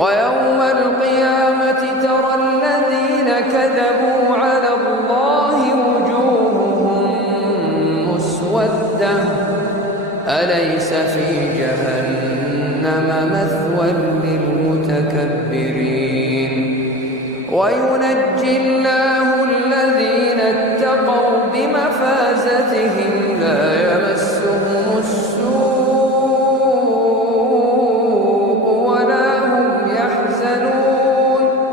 ويوم القيامة ترى الذين كذبوا على الله وجوههم مسودة أليس في جهنم مثوى للمتكبرين وينجي الله الذين اتقوا بمفازتهم لا